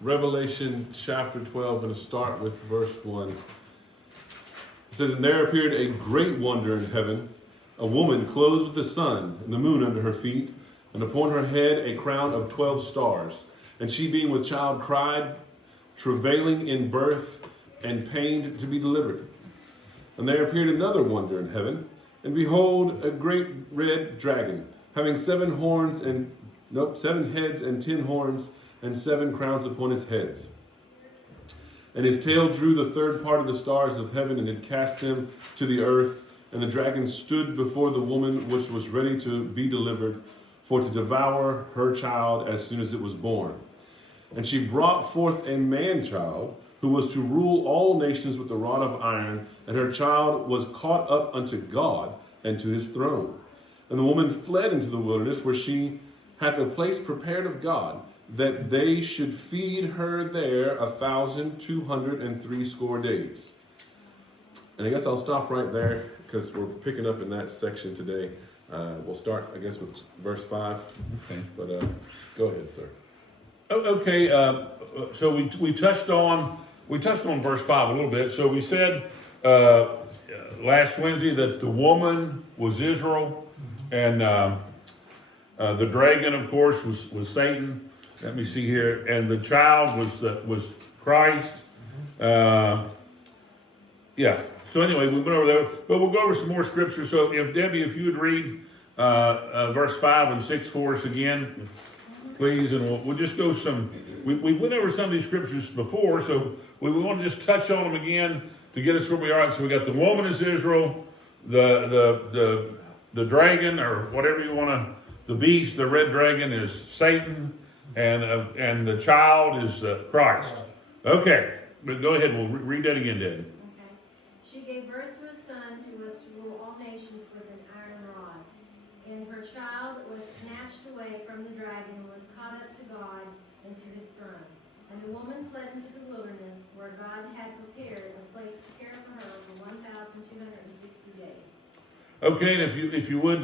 Revelation chapter 12, I'm going to start with verse 1. It says, "And there appeared a great wonder in heaven, a woman clothed with the sun and the moon under her feet, and upon her head a crown of 12 stars. And she being with child cried, travailing in birth, and pained to be delivered. And there appeared another wonder in heaven, and behold, a great red dragon, having 7 heads and 10 horns, and 7 crowns upon his heads. And his tail drew the third part of the stars of heaven, and had cast them to the earth. And the dragon stood before the woman which was ready to be delivered, for to devour her child as soon as it was born. And she brought forth a man-child, who was to rule all nations with a rod of iron, and her child was caught up unto God and to his throne. And the woman fled into the wilderness, where she hath a place prepared of God, that they should feed her there 1,260 days." And I guess I'll stop right there, because we're picking up in that section today. We'll start, I guess, with verse 5. Okay. But go ahead, sir. Okay. So we touched on verse 5 a little bit. So we said last Wednesday that the woman was Israel, and the dragon, of course, was Satan. Let me see here, and the child was Christ. Yeah. So anyway, we went over there, but we'll go over some more scripture. So if Debbie, if you would read verse 5 and 6 for us again, please, and we'll just go we went over some of these scriptures before, so we want to just touch on them again to get us where we are. So we got the woman is Israel, the dragon, or whatever you want to, the beast, the red dragon is Satan, and the child is Christ. Okay, but go ahead. We'll read that again, Debbie. Okay. She gave birth to a son who was to rule all nations with an iron rod. And her child was snatched away from the dragon and was caught up to God and to his throne. And the woman fled into the wilderness, where God had prepared a place to care for her for 1,260 days. Okay, and if you would,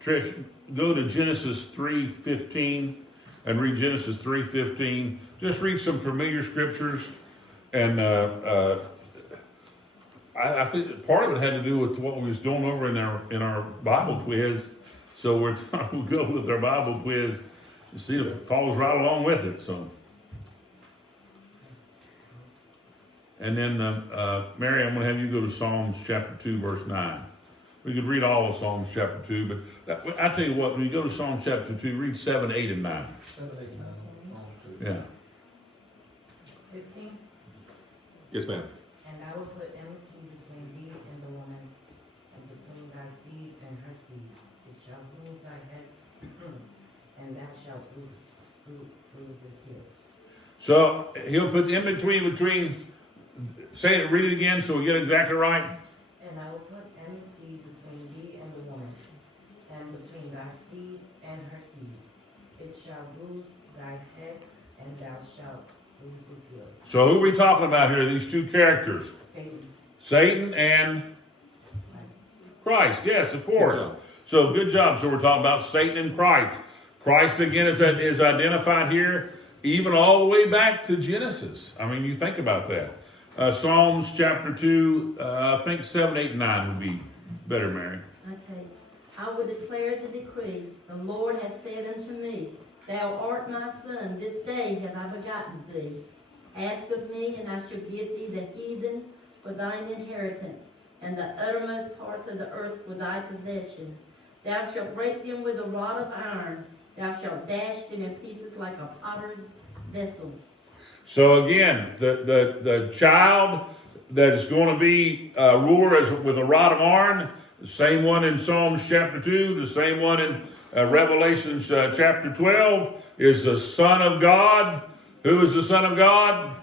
Trish, go to Genesis 3:15 and read Genesis 3:15. Just read some familiar scriptures, and I think part of it had to do with what we was doing over in our Bible quiz. So we'll go with our Bible quiz to see if it follows right along with it. So, and then Mary, I'm going to have you go to Psalms chapter 2, verse 9. We could read all of Psalms chapter 2, but I tell you what, when you go to Psalms chapter 2, read 7, 8, and 9. 7, 8, 9. Yeah. 15. Yes, ma'am. And I will put enmity between thee and the woman, and between thy seed and her seed. It shall bruise thy head, and thou shalt bruise his heel. So he'll put in between, say it, read it again so we get it exactly right. And I will put enmity between thee and the woman, and between thy seed and her seed. It shall bruise thy head, and thou shalt bruise his heel. So who are we talking about here? These two characters, Satan and Christ. Yes, of course. So good job. So we're talking about Satan and Christ. Christ again is identified here, even all the way back to Genesis. I mean, you think about that. Psalms chapter 2, I think 7, 8, and 9 would be better, Mary. Okay. I will declare the decree. The Lord has said unto me, Thou art my son, this day have I begotten thee. Ask of me, and I shall give thee the heathen for thine inheritance, and the uttermost parts of the earth for thy possession. Thou shalt break them with a rod of iron. Thou shalt dash them in pieces like a potter's vessel. So again, the child that is going to be ruler with a rod of iron, the same one in Psalms chapter 2, the same one in Revelation chapter 12, is the Son of God. Who is the Son of God?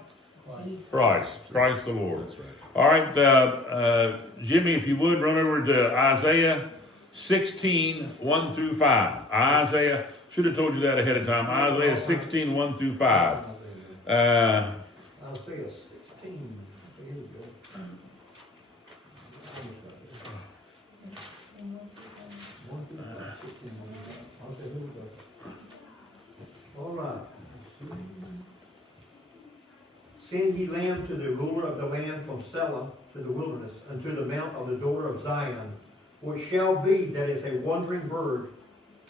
Christ the Lord. That's right. All right, Jimmy, if you would, run over to Isaiah 16, 1 through 5. Isaiah, should have told you that ahead of time. Isaiah 16, 1 through 5. Isaiah 16. Here we go. All right. Send ye lamb to the ruler of the land from Selah to the wilderness, unto the mount of the daughter of Zion. For it shall be that as a wandering bird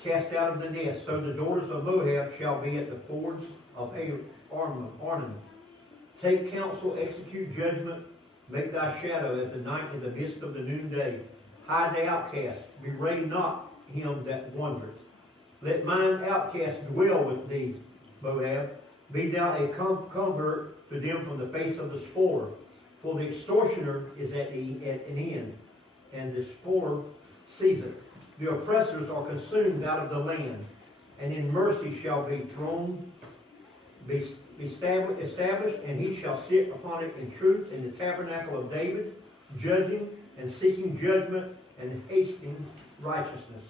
cast out of the nest, so the daughters of Moab shall be at the fords of Arnon. Take counsel, execute judgment, make thy shadow as the night in the midst of the noonday. Hide the outcast, bewray not him that wandereth. Let mine outcast dwell with thee, Moab. Be thou a convert to them from the face of the spoiler. For the extortioner is at an end, and the spoiler seizeth. The oppressors are consumed out of the land, and in mercy shall be established, and he shall sit upon it in truth in the tabernacle of David, judging and seeking judgment and hastening righteousness.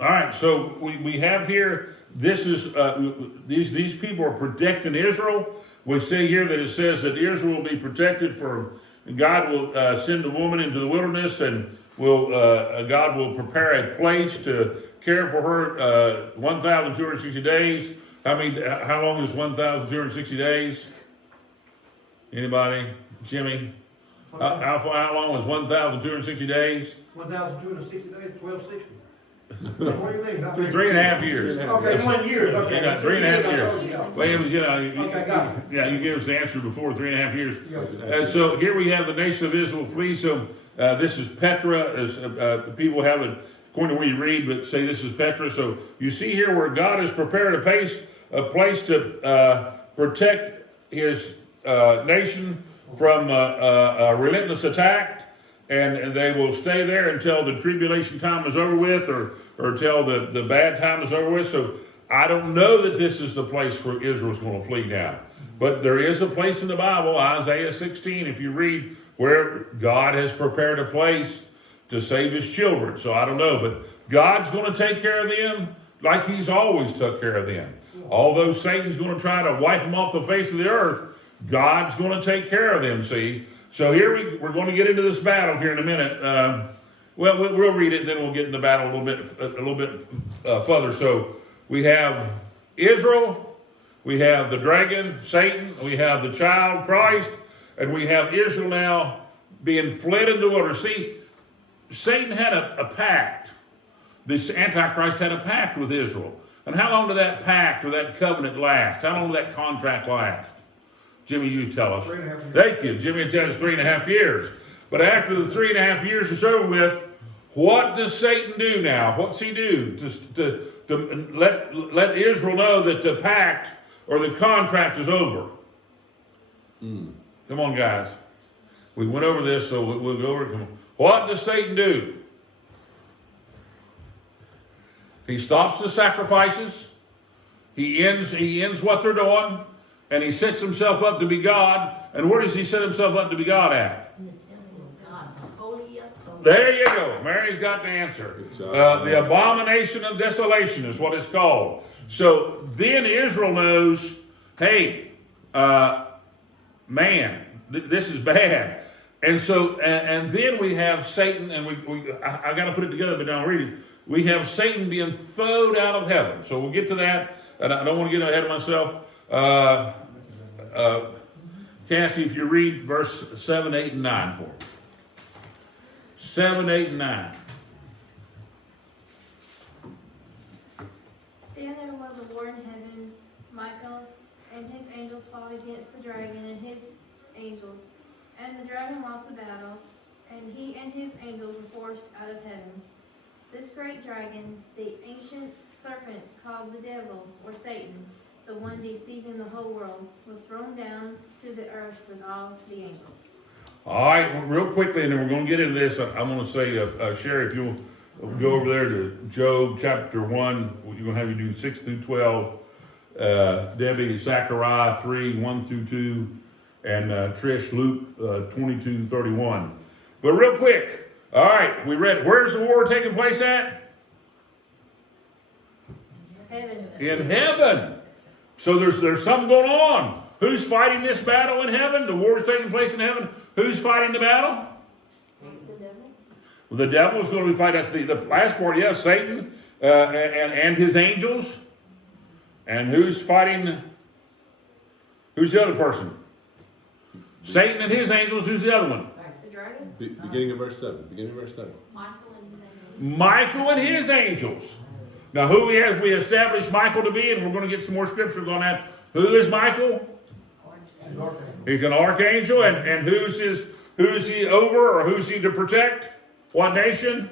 All right, so we have here, this is, these people are protecting Israel. We see here that it says that Israel will be protected for, God will send a woman into the wilderness, and God will prepare a place to care for her 1,260 days. How long is 1,260 days? Anybody? Jimmy? How long is 1,260 days? 1,260 days, 1,260. What do you mean? 3.5 years. Okay, 1 year. Okay. Yeah, 3.5 years. Yeah. Well, it was, Okay, got it. you gave us the answer before, 3.5 years. Yeah. And so here we have the nation of Israel flee. So this is Petra, as people have it, according to where you read, but say this is Petra. So you see here where God has prepared a place to protect his nation from a relentless attack. And they will stay there until the tribulation time is over with, or until the bad time is over with. So I don't know that this is the place where Israel's going to flee now. But there is a place in the Bible, Isaiah 16, if you read, where God has prepared a place to save his children. So I don't know, but God's going to take care of them like he's always took care of them. Although Satan's going to try to wipe them off the face of the earth, God's going to take care of them, see. So here we're going to get into this battle here in a minute. We'll read it, and then we'll get into the battle a little bit further. So we have Israel, we have the dragon, Satan, we have the child, Christ, and we have Israel now being fled into the wilderness. See, Satan had a pact. This Antichrist had a pact with Israel. And how long did that pact or that covenant last? How long did that contract last? Jimmy, you tell us. 3.5 years. Thank you. Jimmy tells us 3.5 years. But after the 3.5 years is over with, what does Satan do now? What's he do? To let Israel know that the pact or the contract is over. Come on, guys. We went over this, so we'll go over it. What does Satan do? He stops the sacrifices. He ends what they're doing. And he sets himself up to be God. And where does he set himself up to be God at? In the temple of God, the holy of holies. There you go. Mary's got the answer. The abomination of desolation is what it's called. So then Israel knows, hey, man, this is bad. And so, and then we have Satan, and I got to put it together, but I'll read it. We have Satan being thrown out of heaven. So we'll get to that, and I don't want to get ahead of myself. Cassie, if you read verse 7, 8, and 9 for me. 7, 8, and 9. Then there was a war in heaven. Michael and his angels fought against the dragon and his angels. And the dragon lost the battle, and he and his angels were forced out of heaven. This great dragon, the ancient serpent called the devil, or Satan, the one deceiving the whole world, was thrown down to the earth with all the angels. All right, real quickly, and then we're going to get into this. I'm going to say, Sherry, if you'll go over there to Job chapter 1, you're going to have you do 6 through 12. Debbie, Zechariah 3, 1 through 2. And Trish, Luke 22, 31. But real quick, all right, we read, where's the war taking place at? Heaven. In heaven. So there's something going on. Who's fighting this battle in heaven? The war is taking place in heaven. Who's fighting the battle? The devil. Well, the devil is going to be fighting. That's the last part, yeah, Satan and his angels. And who's fighting? Who's the other person? Satan and his angels. Who's the other one? The dragon? Beginning of verse 7. Beginning of verse 7. Michael and his angels. Now, who we established Michael to be, and we're going to get some more scriptures on that. Who is Michael? He's an archangel, and who's he over, or who's he to protect? What nation?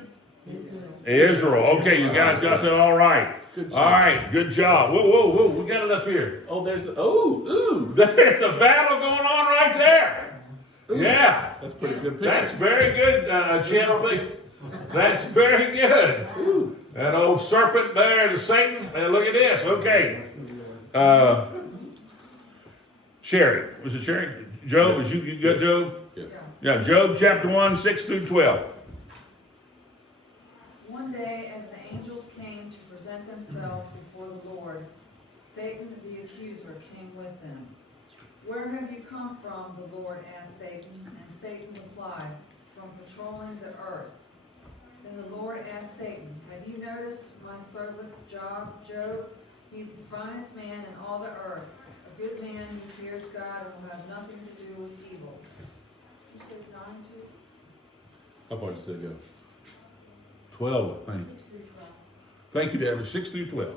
Israel. Okay, you guys got that all right. All right, good job. Whoa, we got it up here. Oh, there's a battle going on right there. Yeah, that's pretty good picture. that's very good, Chip. That's very good. That old serpent there, the Satan. Look at this. Okay. Sherry. Was it Sherry? Job? Was you got Job? Yes. Yeah, Job chapter 1, 6 through 12. One day, as the angels came to present themselves before the Lord, Satan the accuser came with them. Where have you come from, the Lord asked Satan, and Satan replied, from patrolling the earth. Then the Lord asked Satan, have you noticed my servant Job? He's the finest man in all the earth, a good man who fears God and will have nothing to do with evil. You said 9 to? How far did you say go? 12, I think. 6 through 12. Thank you, David. 6 through 12.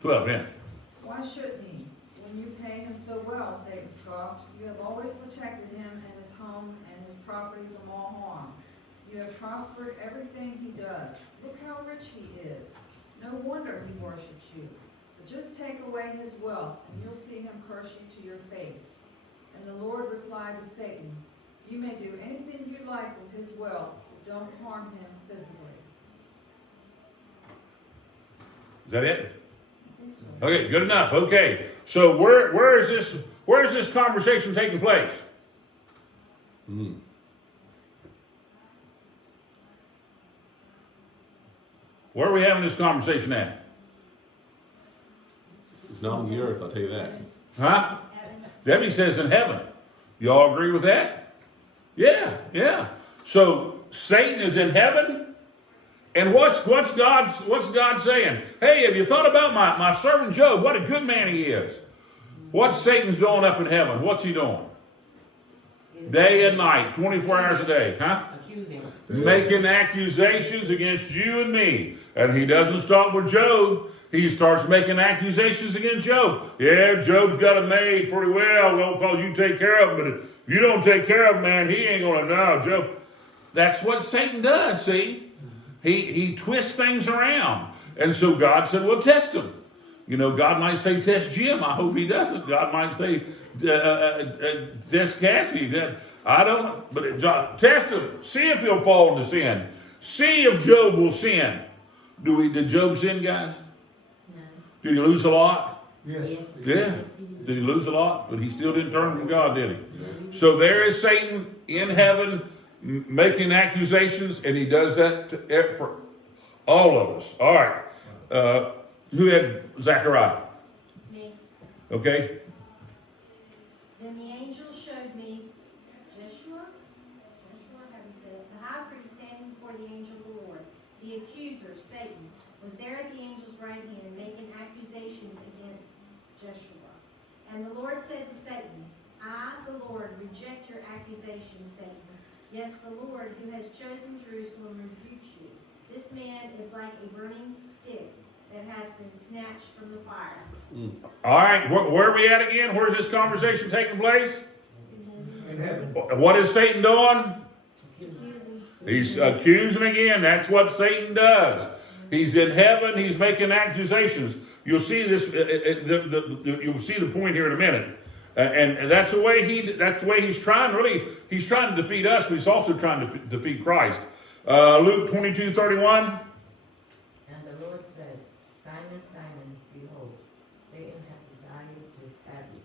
12, yes. Why shouldn't he? When you pay him so well, Satan scoffed. You have always protected him and his home and his property from all harm. You have prospered everything he does. Look how rich he is. No wonder he worships you. But just take away his wealth, and you'll see him curse you to your face. And the Lord replied to Satan, you may do anything you like with his wealth, but don't harm him physically. Is that it? Okay, good enough. Okay, so where is this conversation taking place? Where are we having this conversation at? It's not on the earth, I'll tell you that. Huh? Debbie says in heaven. Y'all agree with that? Yeah. So Satan is in heaven, and what's God saying? Hey, have you thought about my servant Job? What a good man he is. What's Satan's doing up in heaven? What's he doing? Day and night, 24 hours a day, huh? Accusing. Making accusations against you and me. And he doesn't stop with Job. He starts making accusations against Job. Yeah, Job's got it made pretty well because you take care of him. But if you don't take care of him, man, he ain't going to know, Job. That's what Satan does, see? He twists things around. And so God said, well, test him. You know, God might say, test Jim. I hope he doesn't. God might say, test Cassie. I don't, but test him. See if he'll fall into sin. See if Job will sin. Did Job sin, guys? No. Did he lose a lot? Yes. Yeah. Did he lose a lot? But he still didn't turn from God, did he? So there is Satan in heaven making accusations, and he does that for all of us. All right. Who had Zechariah? Me. Okay. Then the angel showed me Joshua, how do you say it? The high priest standing before the angel of the Lord. The accuser, Satan, was there at the angel's right hand making accusations against Joshua. And the Lord said to Satan, I, the Lord, reject your accusations, Satan. Yes, the Lord, who has chosen Jerusalem, rebukes you. This man is like a burning stick that has been snatched from the fire. All right, where are we at again? Where's this conversation taking place? In heaven. What is Satan doing? Accusing. He's accusing again. That's what Satan does. He's in heaven. He's making accusations. You'll see this. You'll see the point here in a minute. And that's the way he's trying. Really, he's trying to defeat us, but he's also trying to defeat Christ. Luke 22:31. And the Lord said, Simon, Simon, behold, Satan hath desired to have you,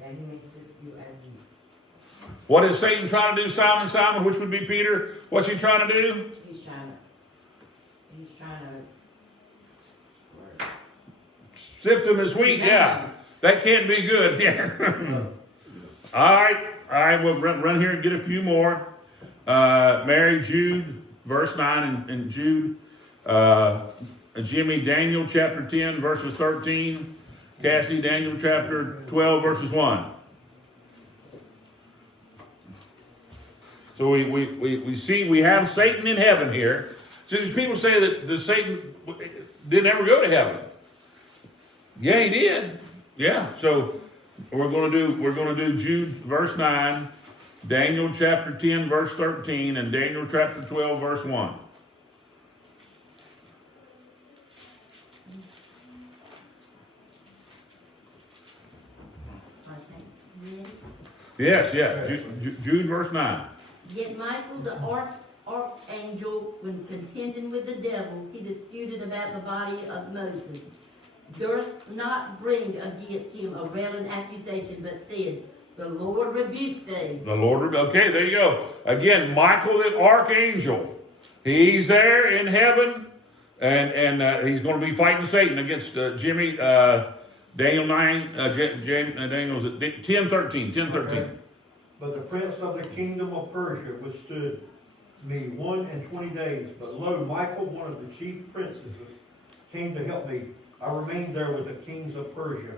that he may sift you as wheat. What is Satan trying to do, Simon, which would be Peter? What's he trying to do? He's trying to Sift him as wheat, yeah. That can't be good. Yeah. All right, we'll run here and get a few more. Mary, Jude, verse 9 in Jude. Jimmy, Daniel chapter 10, verses 13. Cassie, Daniel chapter 12, verses 1. So we see we have Satan in heaven here. So these people say that Satan didn't ever go to heaven. Yeah, he did. Yeah. So we're going to do Jude verse 9, Daniel chapter 10 verse 13, and Daniel chapter 12 verse 1. Yes, yeah. Jude verse 9. Yet Michael the archangel, when contending with the devil, he disputed about the body of Moses, durst not bring against him a railing accusation, but said, the Lord rebuke thee. The Lord, okay, there you go. Again, Michael the archangel. He's there in heaven, and he's going to be fighting Satan against Jimmy, Daniel 9, Daniel's 10, 13. Okay. But the prince of the kingdom of Persia withstood me 21 days. But lo, Michael, one of the chief princes, came to help me. I remained there with the kings of Persia.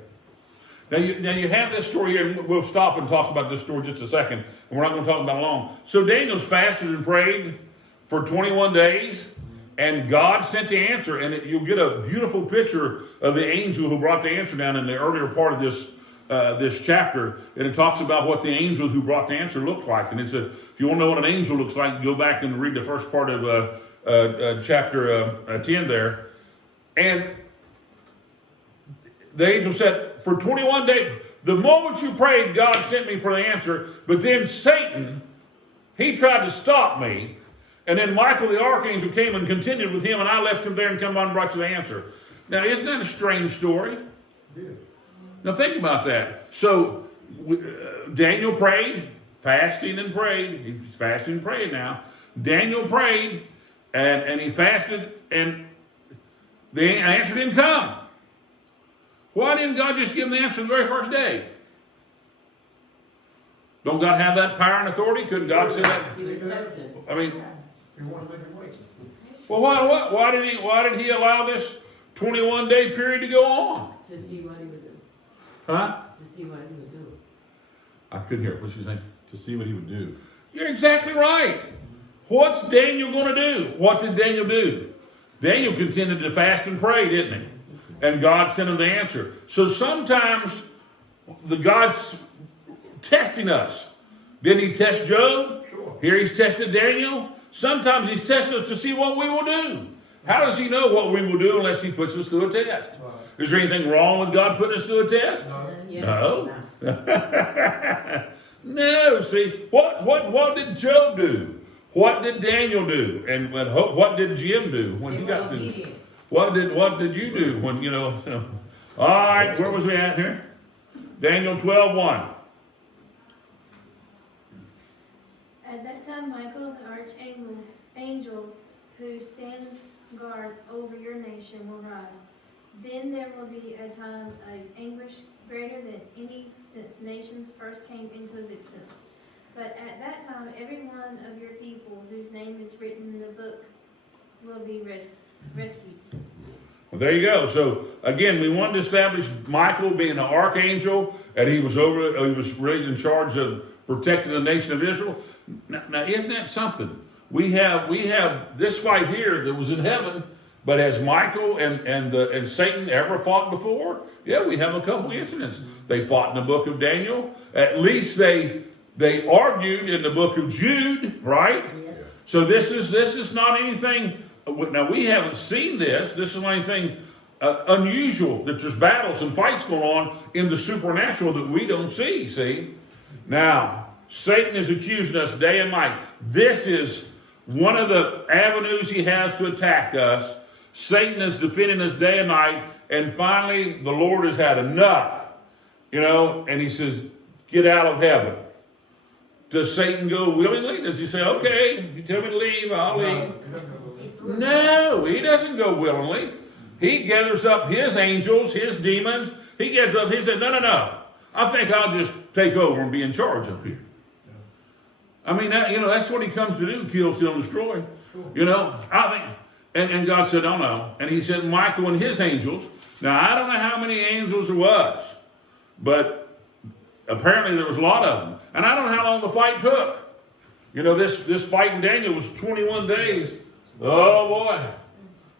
Now you have this story here, and we'll stop and talk about this story just a second, and we're not going to talk about it long. So Daniel's fasted and prayed for 21 days, and God sent the answer, and you'll get a beautiful picture of the angel who brought the answer down in the earlier part of this chapter, and it talks about what the angel who brought the answer looked like. And if you want to know what an angel looks like, go back and read the first part of chapter 10 there. And the angel said, for 21 days, the moment you prayed, God sent me for the answer. But then Satan, he tried to stop me. And then Michael the archangel came and continued with him, and I left him there and come on and brought you the answer. Now, isn't that a strange story? Yeah. Now, think about that. So, Daniel prayed, fasting and prayed. He's fasting and praying now. Daniel prayed, and he fasted, and the answer didn't come. Why didn't God just give him the answer the very first day? Don't God have that power and authority? Couldn't God say that? He was tested. I mean, You want to make it wait. well, why did he allow this 21-day period to go on? To see what he would do. Huh? To see what he would do. I couldn't hear what she's saying. To see what he would do. You're exactly right. What's Daniel going to do? What did Daniel do? Daniel continued to fast and pray, didn't he? And God sent him the answer. So sometimes the God's testing us. Didn't he test Job? Sure. Here he's tested Daniel. Sometimes he's testing us to see what we will do. How does he know what we will do unless he puts us through a test? Right. Is there anything wrong with God putting us through a test? No. No. See, what did Job do? What did Daniel do? And what did Jim do when he got through? What did you do when, you know? So, all right, where was we at here? Daniel 12:1. At that time, Michael, the archangel who stands guard over your nation, will rise. Then there will be a time of anguish greater than any since nations first came into existence. But at that time, every one of your people whose name is written in the book will be rescued. Well, there you go. So again, we wanted to establish Michael being an archangel, and he was really in charge of protecting the nation of Israel. Now isn't that something? We have this fight here that was in heaven, but has Michael and Satan ever fought before? Yeah, we have a couple incidents. They fought in the book of Daniel. At least they argued in the book of Jude, right? Yes. So this is not anything. Now we haven't seen this. This is not anything unusual that there's battles and fights going on in the supernatural that we don't see. See, now Satan is accusing us day and night. This is one of the avenues he has to attack us. Satan is defending us day and night, and finally the Lord has had enough, and he says, "Get out of heaven." Does Satan go willingly? Does he say, "Okay, you tell me to leave, I'll leave"? No, he doesn't go willingly. He gathers up his angels, his demons. He gathers up his, no. I think I'll just take over and be in charge up here. I mean, that's what he comes to do, kill, steal, and destroy. I think And God said, oh no. And he sent Michael and his angels. Now, I don't know how many angels there was, but apparently there was a lot of them. And I don't know how long the fight took. You know, this fight in Daniel was 21 days. Oh boy,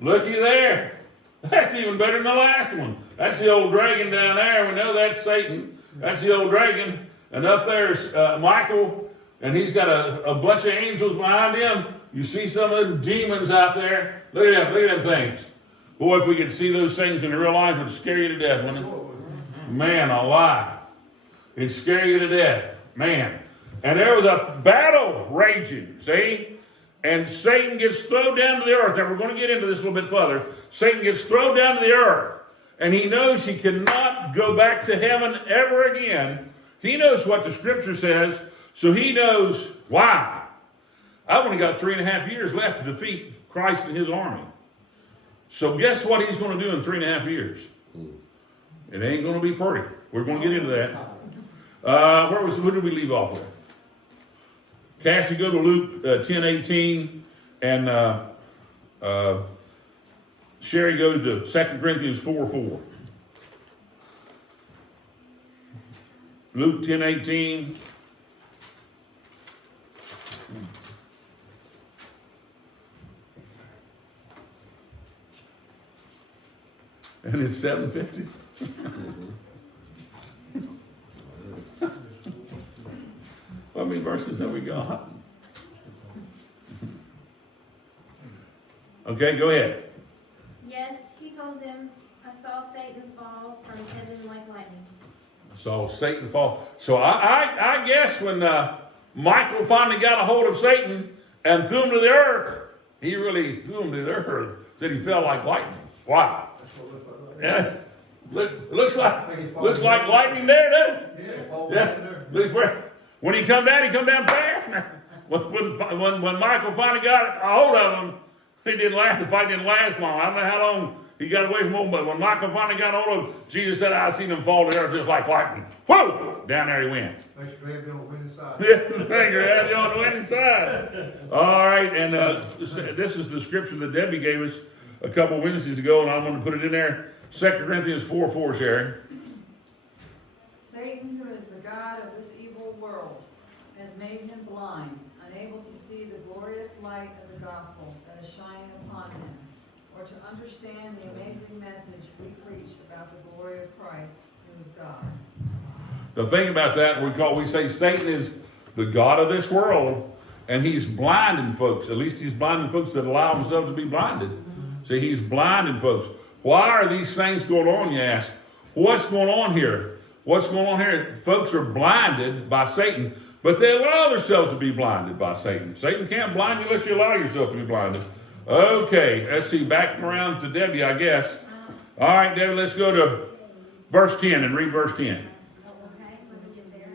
looky there. That's even better than the last one. That's the old dragon down there. We know that's Satan. That's the old dragon. And up there's Michael, and he's got a bunch of angels behind him. You see some of them demons out there. Look at them. Look at them things. Boy, if we could see those things in real life, it'd scare you to death, wouldn't it? Man alive. It'd scare you to death. Man. And there was a battle raging, see? And Satan gets thrown down to the earth. And we're going to get into this a little bit further. Satan gets thrown down to the earth. And he knows he cannot go back to heaven ever again. He knows what the scripture says. So he knows, wow, I've only got 3.5 years left to defeat Christ and his army. So guess what he's going to do in 3.5 years? It ain't going to be pretty. We're going to get into that. Who did we leave off with? Cassie, go to Luke 10:18, and Sherry goes to 2 Corinthians 4:4. Luke 10:18. And it's 7:50. How many verses have we got? Okay, go ahead. Yes, he told them, I saw Satan fall from heaven like lightning. So Satan fall. So I guess when Michael finally got a hold of Satan and threw him to the earth, he really threw him to the earth. Said he fell like lightning. Wow. Yeah. Looks like lightning there, doesn't it? Yeah. When he come down fast. When Michael finally got a hold of him, the fight didn't last long. I don't know how long he got away from him, but when Michael finally got a hold of him, Jesus said, I seen him fall to the earth just like lightning. Whoa! Down there he went. Thanks, Grab, you on the winning side. Yes, thank you. Have you on the winning side. All right, and this is the scripture that Debbie gave us a couple Wednesdays ago, and I'm going to put it in there. 2 Corinthians 4:4, Sharon. Satan, who is the god of this evil world, has made him blind, unable to see the glorious light of the gospel that is shining upon him, or to understand the amazing message we preach about the glory of Christ, who is God. The thing about that, we say Satan is the god of this world, and he's blinding folks. At least he's blinding folks that allow themselves to be blinded. See, he's blinding folks. Why are these things going on, you ask? What's going on here? What's going on here? Folks are blinded by Satan, but they allow themselves to be blinded by Satan. Satan can't blind you unless you allow yourself to be blinded. Okay, let's see, back around to Debbie, I guess. All right, Debbie, let's go to verse 10 and read verse 10. Okay, let me get there.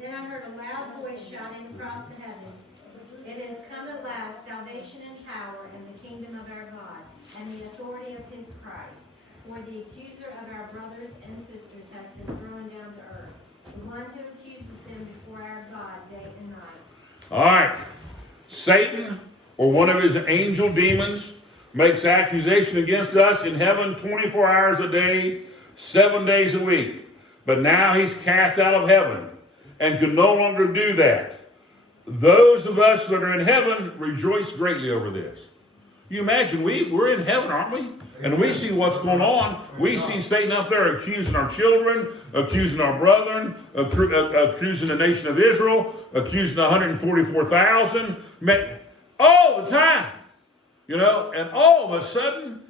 Then I heard a loud voice shouting across the heavens, it has come at last, salvation and power and the kingdom of our God, and the authority of his Christ. For the accuser of our brothers and sisters has been thrown down to earth, the one who accuses them before our God day and night. All right. Satan, or one of his angel demons, makes accusation against us in heaven 24 hours a day, 7 days a week. But now he's cast out of heaven and can no longer do that. Those of us that are in heaven rejoice greatly over this. You imagine, we're in heaven, aren't we? And we see what's going on. We see Satan up there accusing our children, accusing our brethren, accusing the nation of Israel, accusing 144,000, all the time. You know, and all of a sudden,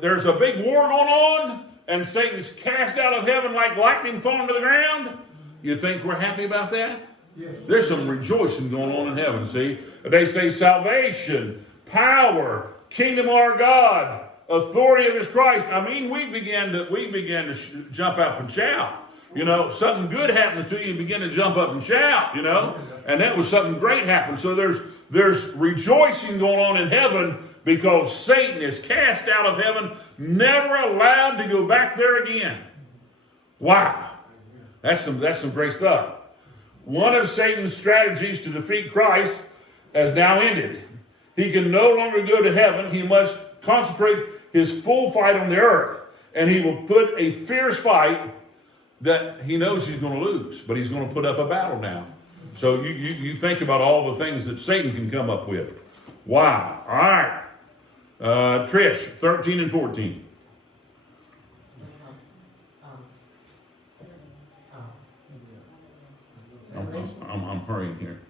there's a big war going on, and Satan's cast out of heaven like lightning falling to the ground. You think we're happy about that? Yeah. There's some rejoicing going on in heaven, see? They say salvation, power, kingdom of our God, authority of his Christ. I mean, we began to jump up and shout. You know, something good happens to you, you begin to jump up and shout, you know. And that was something great happened. So there's rejoicing going on in heaven because Satan is cast out of heaven, never allowed to go back there again. Wow. That's some great stuff. One of Satan's strategies to defeat Christ has now ended. He can no longer go to heaven. He must concentrate his full fight on the earth. And he will put a fierce fight that he knows he's going to lose, but he's going to put up a battle now. So you think about all the things that Satan can come up with. Wow. All right. Trish, 13 and 14. I'm hurrying here.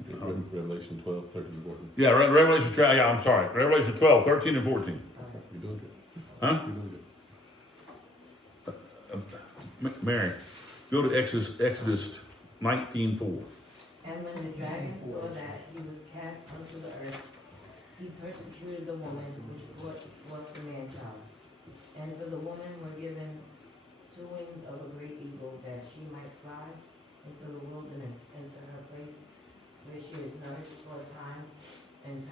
Revelation 12, 13, 14. Yeah, Revelation 12. Yeah, I'm sorry. Revelation 12, 13 and 14. You're doing good. Huh? You're doing good. Mary, go to Exodus 19:4. And when the dragon saw that he was cast unto the earth, he persecuted the woman which brought forth the man-child. And to the woman were given 2 wings of a great eagle, that she might fly into the wilderness, into her place, where she is nourished for a time, and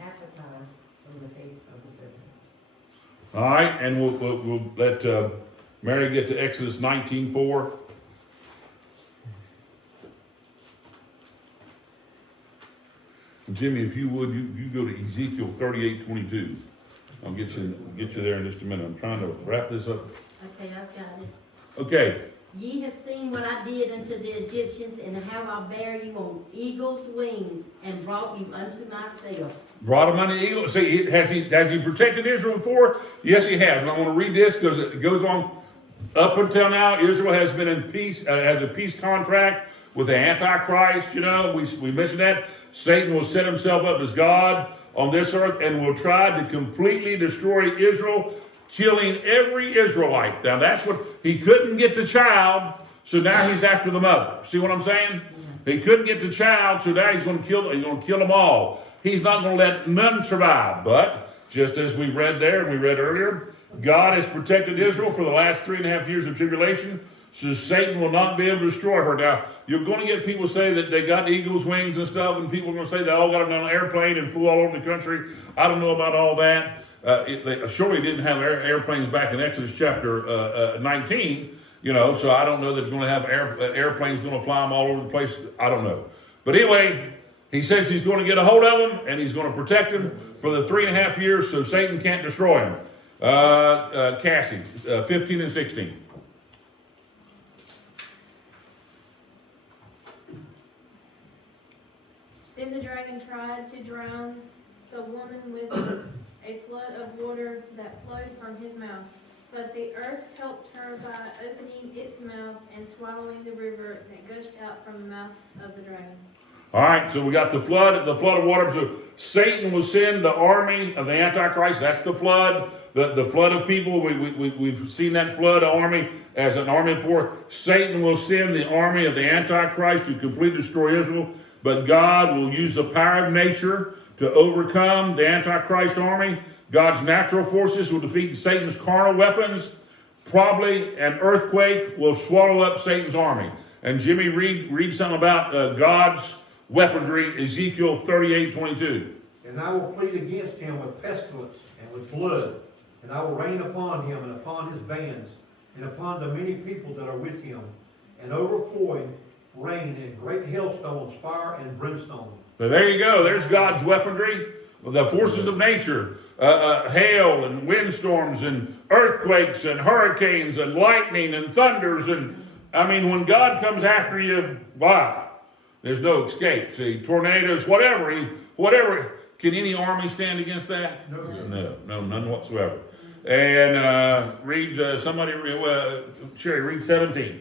half a time from the face of the serpent. All right, and we'll let Mary get to Exodus 19:4. Jimmy, if you would, you go to Ezekiel 38:22. I'll get you there in just a minute. I'm trying to wrap this up. Okay, I've got it. Okay. Ye have seen what I did unto the Egyptians, and how I bare you on eagle's wings, and brought you unto myself. Brought him under the eagle. See, has he protected Israel before? Yes, he has. And I want to read this because it goes on. Up until now, Israel has been in peace, has a peace contract with the Antichrist. You know, we mentioned that. Satan will set himself up as God on this earth and will try to completely destroy Israel, killing every Israelite. Now, that's what, he couldn't get the child, so now he's after the mother. See what I'm saying? He couldn't get the child, so now he's going to kill them all. He's not going to let none survive. But just as we read there, and we read earlier, God has protected Israel for the last 3.5 years of tribulation, so Satan will not be able to destroy her. Now, you're going to get people say that they got eagle's wings and stuff, and people are going to say they all got them on an airplane and flew all over the country. I don't know about all that. They surely didn't have airplanes back in Exodus chapter 19, you know, so I don't know that they're going to have airplanes going to fly them all over the place. I don't know. But anyway, he says he's going to get a hold of them, and he's going to protect them for the 3.5 years so Satan can't destroy him. Cassie, 15 and 16. Then the dragon tried to drown the woman with a flood of water that flowed from his mouth. But the earth helped her by opening its mouth and swallowing the river that gushed out from the mouth of the dragon. All right, so we got the flood of water. So Satan will send the army of the Antichrist. That's the flood, the flood of people. We've seen that flood army as an army before. Satan will send the army of the Antichrist to completely destroy Israel. But God will use the power of nature to overcome the Antichrist army. God's natural forces will defeat Satan's carnal weapons. Probably an earthquake will swallow up Satan's army. And Jimmy, read something about God's weaponry, Ezekiel 38:22. And I will plead against him with pestilence and with blood, and I will rain upon him and upon his bands, and upon the many people that are with him, and overflowing rain and great hailstones, fire and brimstone. So there you go. There's God's weaponry, the forces of nature, hail and windstorms and earthquakes and hurricanes and lightning and thunders. And I mean, when God comes after you, wow, there's no escape. See, tornadoes, whatever. Can any army stand against that? No, none whatsoever. And Sherry, read 17.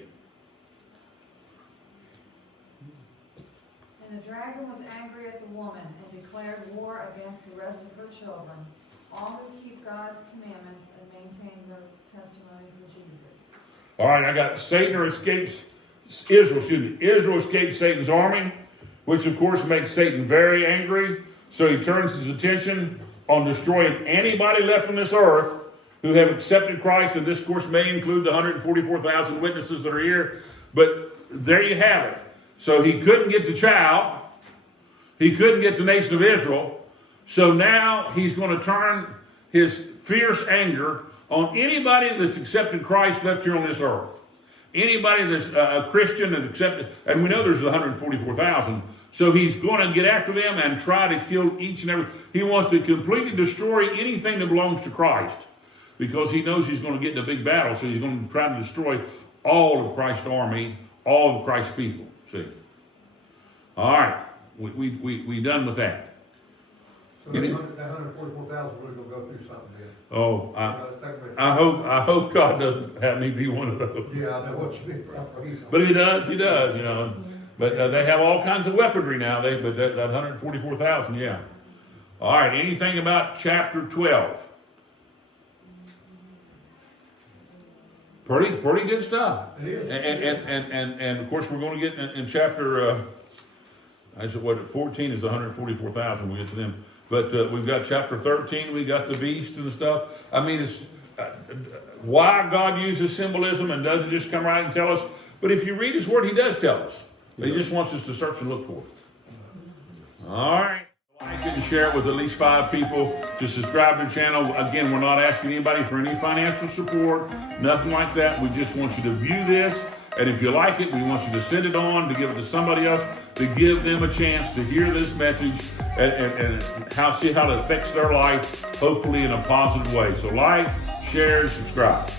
And the dragon was angry at the woman and declared war against the rest of her children, all who keep God's commandments and maintain their testimony for Jesus. All right, I got Israel escaped Satan's army, which of course makes Satan very angry. So he turns his attention on destroying anybody left on this earth who have accepted Christ. And this, of course, may include the 144,000 witnesses that are here. But there you have it. So he couldn't get the child. He couldn't get the nation of Israel. So now he's going to turn his fierce anger on anybody that's accepted Christ left here on this earth. Anybody that's a Christian and accepted, and we know there's 144,000, so he's going to get after them and try to kill each and every. He wants to completely destroy anything that belongs to Christ, because he knows he's going to get in a big battle, so he's going to try to destroy all of Christ's army, all of Christ's people. See? All right, we done with that. So that 144,000, we're gonna go through something then. Oh, I hope God doesn't have me be one of those. Yeah, I know what you mean. But he does, you know. But they have all kinds of weaponry now. But that 144,000, yeah. All right, anything about chapter 12? Pretty good stuff. It is. And of course, we're going to get in chapter, I said, 14 is 144,000. We'll get to them. But we've got chapter 13. We got the beast and stuff. I mean, it's why God uses symbolism and doesn't just come right and tell us. But if you read His Word, He does tell us. He just wants us to search and look for it. All right. Like it and share it with at least 5 people. To subscribe to the channel. Again, we're not asking anybody for any financial support. Nothing like that. We just want you to view this. And if you like it, we want you to send it on, to give it to somebody else, to give them a chance to hear this message and see how it affects their life, hopefully in a positive way. So like, share, subscribe.